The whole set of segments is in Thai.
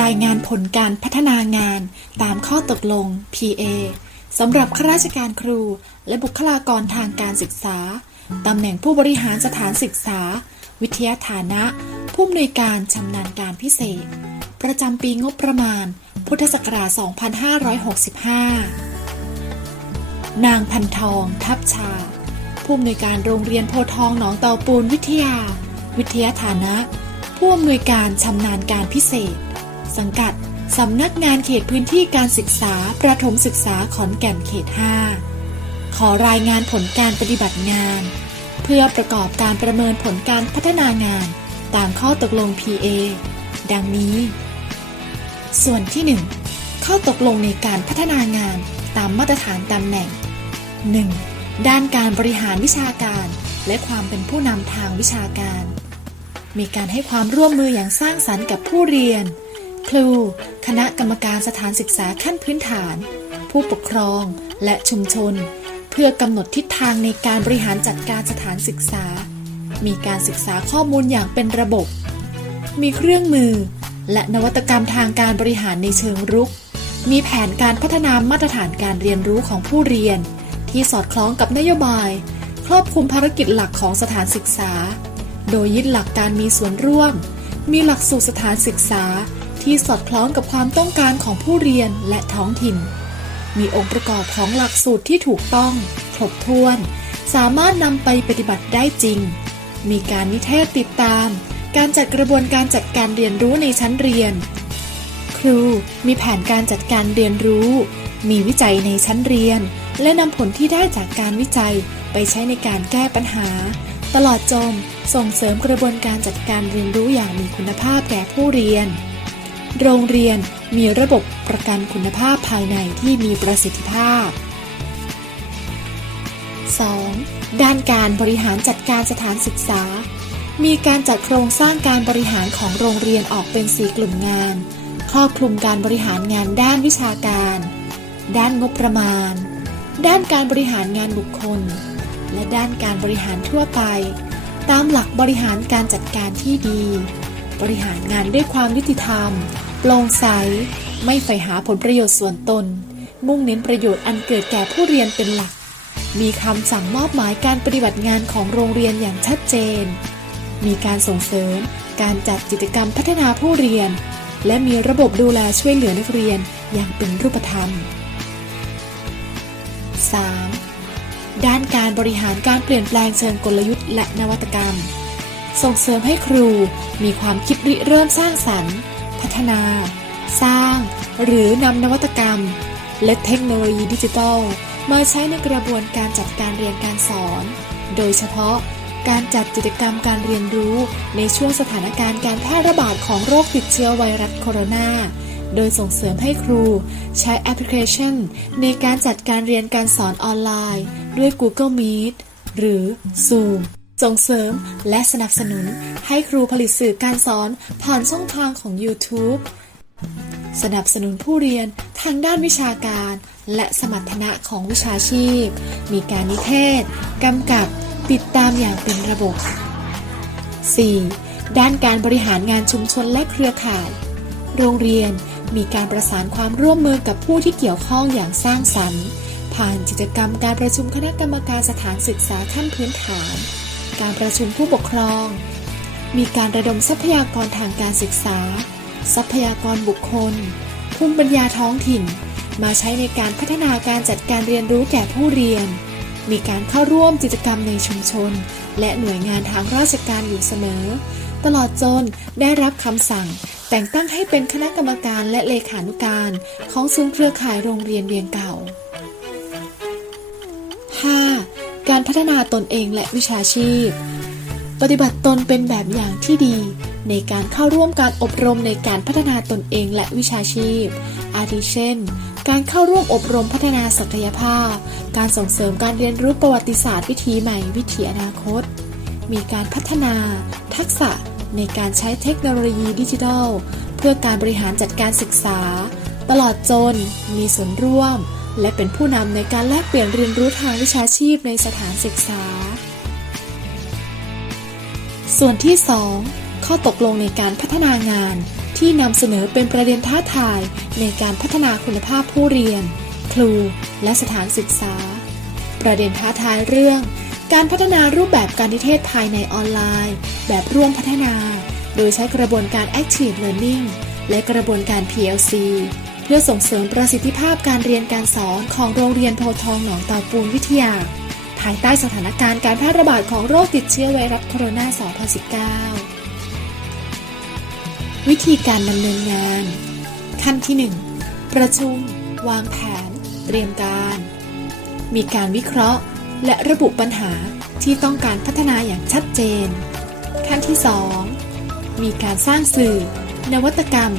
รายงานผลการพัฒนางานตามข้อตกลง PA สำหรับข้าราชการครู และบุคลากรทางการศึกษา ตำแหน่งผู้บริหารสถานศึกษา วิทยาฐานะ ผู้อำนวยการชำนาญการพิเศษ ประจำปีงบประมาณ พุทธศักราช 2565 นางพันทองทับชา ผู้อำนวยการโรงเรียนโพทองหนองเตาปูนวิทยา วิทยาฐานะ ผู้อำนวยการชำนาญการพิเศษ สังกัด สำนักงานเขตพื้นที่การศึกษาประถมศึกษาขอนแก่นเขต 5 ขอรายงานผลการปฏิบัติงาน เพื่อประกอบการประเมินผลการพัฒนางาน ตามข้อตกลง PA ดังนี้ ส่วนที่ 1 ข้อตกลงในการพัฒนางานตามมาตรฐานตำแหน่ง 1. ด้านการบริหารวิชาการ และความเป็นผู้นำทางวิชาการ มีการให้ความร่วมมืออย่างสร้างสรรค์กับผู้เรียน ครู คณะกรรมการสถานศึกษาขั้นพื้นฐาน ผู้ปกครองและชุมชน เพื่อกำหนดทิศทางในการบริหารจัดการสถานศึกษา มีการศึกษาข้อมูลอย่างเป็นระบบ มีเครื่องมือ และนวัตกรรมทางการบริหารในเชิงรุก มีแผนการพัฒนามาตรฐานการเรียนรู้ของผู้เรียน ที่สอดคล้องกับนโยบาย ครอบคลุมภารกิจหลักของสถานศึกษา โดยยึดหลักการมีส่วนร่วม มีหลักสูตรสถานศึกษา ที่สอดคล้องกับความต้องการของผู้เรียนและท้องถิ่น มีองค์ประกอบของหลักสูตรที่ถูกต้อง ครบถ้วน สามารถนำไปปฏิบัติได้จริง มีการนิเทศติดตาม การจัดกระบวนการจัดการเรียนรู้ในชั้นเรียน ครูมีแผนการจัดการเรียนรู้ มีวิจัยในชั้นเรียน และนำผลที่ได้จากการวิจัยไปใช้ในการแก้ปัญหา ตลอดจนส่งเสริมกระบวนการจัดการเรียนรู้อย่างมีคุณภาพแก่ผู้เรียน โรงเรียนมีระบบประกันคุณภาพภายในที่มีประสิทธิภาพ 2. ด้านการบริหารจัดการสถานศึกษา มีการจัดโครงสร้างการบริหารของโรงเรียนออกเป็น 4 กลุ่มงาน ครอบคลุมการบริหารงานด้านวิชาการ ด้านงบประมาณ ด้านการบริหารงานบุคคล และด้านการบริหารทั่วไป ตามหลักบริหารการจัดการที่ดี บริหารงานด้วยความยุติธรรม โปร่งใส ไม่ใฝ่หาผลประโยชน์ส่วนตน มุ่งเน้นประโยชน์อันเกิดแก่ผู้เรียนเป็นหลัก มีคำสั่งมอบหมายการปฏิบัติงานของโรงเรียนอย่างชัดเจน มีการส่งเสริม การจัดกิจกรรมพัฒนาผู้เรียน และมีระบบดูแลช่วยเหลือนักเรียนอย่างเป็นรูปธรรม 3. ด้านการบริหารการเปลี่ยนแปลงเชิงกลยุทธ์และนวัตกรรม ส่งเสริมให้ครูมีความคิดริเริ่มสร้างสรรค์ พัฒนา สร้าง หรือนำนวัตกรรม และเทคโนโลยีดิจิทัล มาใช้ในกระบวนการจัดการเรียนการสอน โดยเฉพาะการจัดกิจกรรมการเรียนรู้ในช่วงสถานการณ์การแพร่ระบาดของโรคติดเชื้อไวรัสโคโรนา โดยส่งเสริมให้ครูใช้แอปพลิเคชัน ในการจัดการเรียนการสอนออนไลน์ ด้วย Google Meet หรือ Zoom ส่งเสริมและสนับสนุนให้ครูผลิตสื่อการสอนผ่านช่องทางของ YouTube สนับสนุนผู้เรียนทางด้านวิชาการ และสมรรถนะของวิชาชีพ มีการนิเทศ กำกับ ติดตามอย่างเป็นระบบ 4. ด้านการบริหารงานชุมชนและเครือข่าย โรงเรียนมีการประสานความร่วมมือกับผู้ที่เกี่ยวข้องอย่างสร้างสรรค์ ผ่านกิจกรรมการประชุมคณะกรรมการสถานศึกษาขั้นพื้นฐาน การประชุมผู้ปกครอง มีการระดมทรัพยากรทางการศึกษา ทรัพยากรบุคคล ภูมิปัญญาท้องถิ่น มาใช้ในการพัฒนาการจัดการเรียนรู้แก่ผู้เรียน มีการเข้าร่วมกิจกรรมในชุมชน และหน่วยงานทางราชการอยู่เสมอ ตลอดจนได้รับคำสั่ง แต่งตั้งให้เป็นคณะกรรมการและเลขานุการ ของศูนย์เครือข่ายโรงเรียนเวียงเก่า 5. การพัฒนาตนเองและวิชาชีพ ปฏิบัติตนเป็นแบบอย่างที่ดี ในการเข้าร่วมการอบรมในการพัฒนาตนเองและวิชาชีพ อาทิเช่น การเข้าร่วมอบรมพัฒนาศักยภาพ การส่งเสริมการเรียนรู้ประวัติศาสตร์วิถีใหม่วิถีอนาคต มีการพัฒนา ทักษะในการใช้เทคโนโลยีดิจิทัล เพื่อการบริหารจัดการศึกษา ตลอดจนมีส่วนร่วม และเป็นผู้นำในการแลกเปลี่ยนเรียนรู้ทางวิชาชีพในสถานศึกษา ส่วนที่ 2 ข้อตกลงในการพัฒนางาน ที่นำเสนอเป็นประเด็นท้าทายในการพัฒนาคุณภาพผู้เรียน ครู และสถานศึกษา ประเด็นท้าทายเรื่อง การพัฒนารูปแบบการนิเทศภายในออนไลน์ แบบร่วมพัฒนา โดยใช้กระบวนการ Active Learning และกระบวนการ PLC เพื่อส่งเสริมประสิทธิภาพการเรียนการสอนของโรงเรียนโพทองหนองเตาปูนวิทยา ภายใต้สถานการณ์การแพร่ระบาดของโรคติดเชื้อไวรัสโคโรนา 2019 วิธีการดำเนินงาน ขั้นที่ 1 ประชุม วางแผน เตรียมการ มีการวิเคราะห์ และระบุปัญหาที่ต้องการพัฒนาอย่างชัดเจน ขั้นที่ 2 มีการสร้างสื่อ นวัตกรรม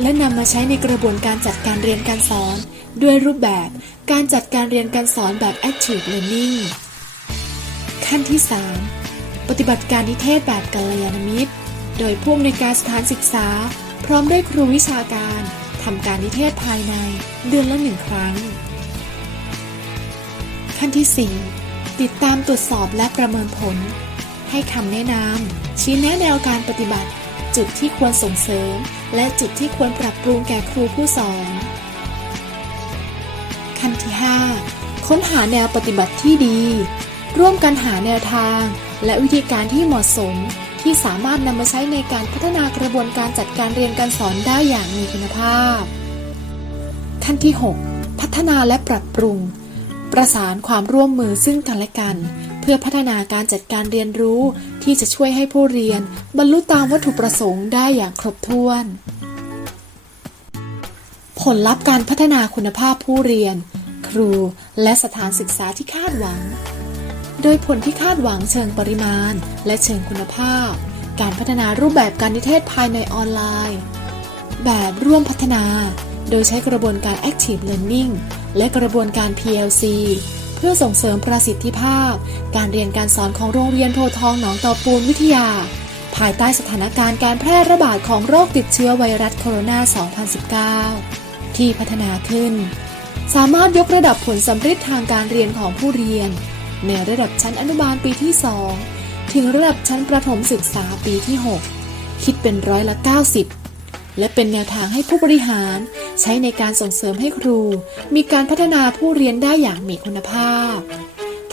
และนำมาใช้ในกระบวนการจัดการเรียนการสอน ด้วยรูปแบบการจัดการเรียนการสอนแบบ Active Learning ขั้นที่ 3 ปฏิบัติการนิเทศแบบกัลยาณมิตร โดยผู้อำนวยการสถานศึกษา พร้อมด้วยครูวิชาการทำการนิเทศภายในเดือนละหนึ่งครั้ง ขั้นที่ 4 ติดตามตรวจสอบและประเมินผล ให้คำแนะนำชี้แนะแนวการปฏิบัติ จุดที่ควรส่งเสริม และจุดที่ควรปรับปรุงแก่ครูผู้สอน ขั้นที่ 5 ค้นหาแนวปฏิบัติที่ดี ร่วมกันหาแนวทาง และวิธีการที่เหมาะสม ที่สามารถนำมาใช้ในการพัฒนากระบวนการจัดการเรียนการสอนได้อย่างมีคุณภาพ ขั้นที่ 6 พัฒนาและปรับปรุง ประสานความร่วมมือซึ่งกันและกัน พื่อพัฒนาการจัดการเรียนรู้ที่จะช่วยให้ผู้เรียน บรรลุตามวัตถุประสงค์ได้อย่างครบถ้วน ผลลัพธ์การพัฒนาคุณภาพผู้เรียน ครูและสถานศึกษาที่คาดหวัง โดยผลที่คาดหวังเชิงปริมาณ และเชิงคุณภาพ การพัฒนารูปแบบการนิเทศภายในออนไลน์ แบบร่วมพัฒนา โดยใช้กระบวนการ Active Learning และกระบวนการ PLC เพื่อส่งเสริมประสิทธิภาพ การเรียนการสอนของโรงเรียนโพทองหนองตาปูนวิทยา ภายใต้สถานการณ์การแพร่ระบาดของโรคติดเชื้อไวรัสโคโรนา 2019 ที่พัฒนาขึ้น สามารถยกระดับผลสำเร็จทางการเรียนของผู้เรียน ในระดับชั้นอนุบาลปีที่ 2 ถึงระดับชั้นประถมศึกษาปีที่ 6 คิดเป็นร้อยละ 90 และเป็นแนวทางให้ผู้บริหาร ใช้ในการส่งเสริมให้ครู มีการพัฒนาผู้เรียนได้อย่างมีคุณภาพ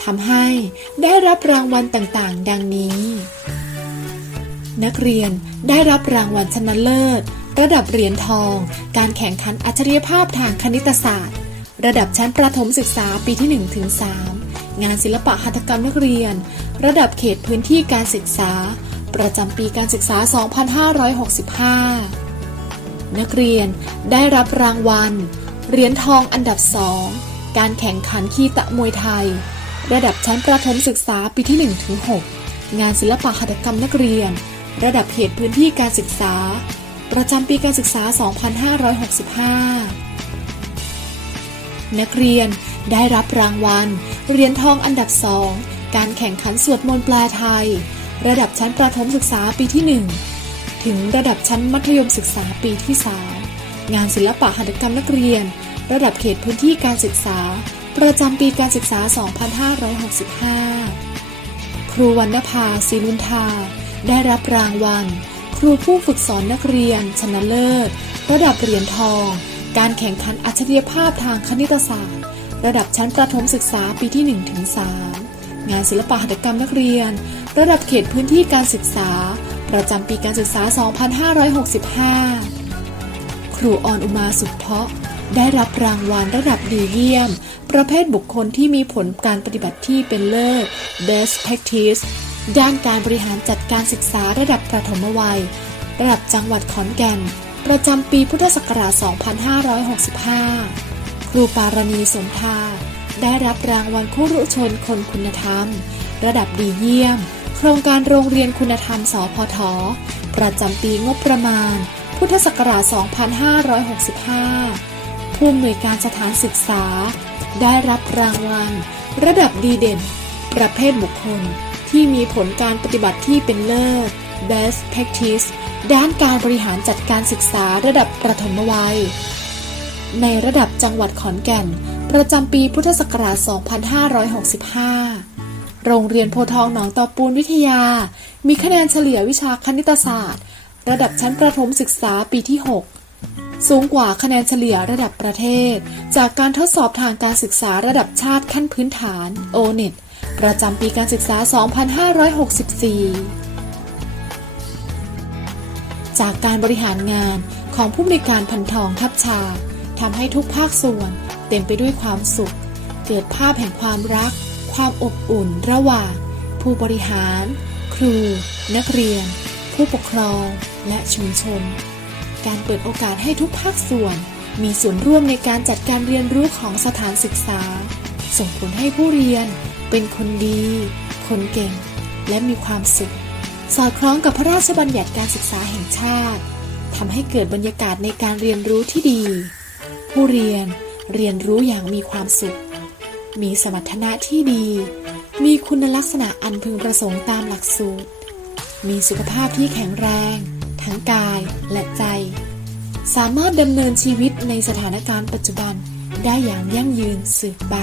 ทำให้ได้รับรางวัลต่างๆ ดังนี้ นักเรียนได้รับรางวัลชนะเลิศ ระดับเหรียญทอง การแข่งขันอัจฉริยภาพทางคณิตศาสตร์ ระดับชั้นประถมศึกษาปีที่1ถึง3งานศิลปะหัตถกรรมนักเรียน ระดับเขตพื้นที่การศึกษา ประจำปีการศึกษา 2565 นักเรียนได้รับรางวัล เหรียญทองอันดับสองการแข่งขันคีตะมวยไทย ระดับชั้นประถมศึกษาปีที่1ถึง6งานศิลปะหัตถกรรมนักเรียน ระดับเขตพื้นที่การศึกษา ประจำปีการศึกษา 2565 นักเรียนได้รับรางวัล เหรียญทองอันดับสองการแข่งขันสวดมนต์แปลไทย ระดับชั้นประถมศึกษาปีที่ 1 ถึงระดับชั้นมัธยมศึกษาปีที่ 3 งานศิลปะหัตถกรรมนักเรียน ระดับเขตพื้นที่การศึกษา ประจำปีการศึกษา 2565 ครูวรรณภาศิลุนทา ได้รับรางวัล ครูผู้ฝึกสอนนักเรียน ชนะเลิศ ระดับเหรียญทอง การแข่งขันอัจฉริยภาพทางคณิตศาสตร์ ระดับชั้นประถมศึกษาปีที่1ถึง3งานศิลปะหัตถกรรมนักเรียน ระดับเขตพื้นที่การศึกษา ประจำปีการศึกษา 2565 ครูออนอุมาสุดเพาะ ได้รับรางวัลระดับดีเยี่ยม ประเภทบุคคลที่มีผลการปฏิบัติที่เป็นเลิศ Best Practice ด้านการบริหารจัดการศึกษาระดับประถมวัย ระดับจังหวัดขอนแก่น ประจำปีพุทธศักราช 2565 ครูปารณีสมทาได้รับรางวัลคู่รุชนคนคุณธรรม ระดับดีเยี่ยม โครงการโรงเรียนคุณธรรม สพท ประจำปีงบประมาณ พุทธศักราช 2565 ผู้อำนวยการสถานศึกษา ได้รับรางวัล ระดับดีเด่น ประเภทบุคคล ที่มีผลการปฏิบัติที่เป็นเลิศ Best Practice ด้านการบริหารจัดการศึกษาระดับประถมวัย ในระดับจังหวัดขอนแก่น ประจำปีพุทธศักราช 2565 โรงเรียนโพทองหนองตาปูนวิทยา มีคะแนนเฉลี่ยวิชาคณิตศาสตร์ ระดับชั้นประถมศึกษาปีที่ 6 สูงกว่าคะแนนเฉลี่ยระดับประเทศ จากการทดสอบทางการศึกษาระดับชาติขั้นพื้นฐาน O-NET ประจำปีการศึกษา 2564 จากการบริหารงานของผู้บริการพันทองทับชาทำให้ทุกภาคส่วนเต็มไปด้วยความสุข เกิดภาพแห่งความรัก ความอบอุ่นระหว่าง ผู้บริหาร ครู นักเรียน ผู้ปกครอง และชุมชน การเปิดโอกาสให้ทุกภาคส่วน มีส่วนร่วมในการจัดการเรียนรู้ของสถานศึกษา ส่งผลให้ผู้เรียนเป็นคนดี คนเก่ง และมีความสุข สอดคล้องกับพระราชบัญญัติการศึกษาแห่งชาติทำให้เกิดบรรยากาศในการเรียนรู้ที่ดี ผู้เรียนเรียนรู้อย่างมีความสุข มีสมรรถนะที่ดี มีคุณลักษณะอันพึงประสงค์ตามหลักสูตร มีสุขภาพที่แข็งแรง ทั้งกายและใจ สามารถดำเนินชีวิตในสถานการณ์ปัจจุบันได้อย่างยั่งยืนสืบไป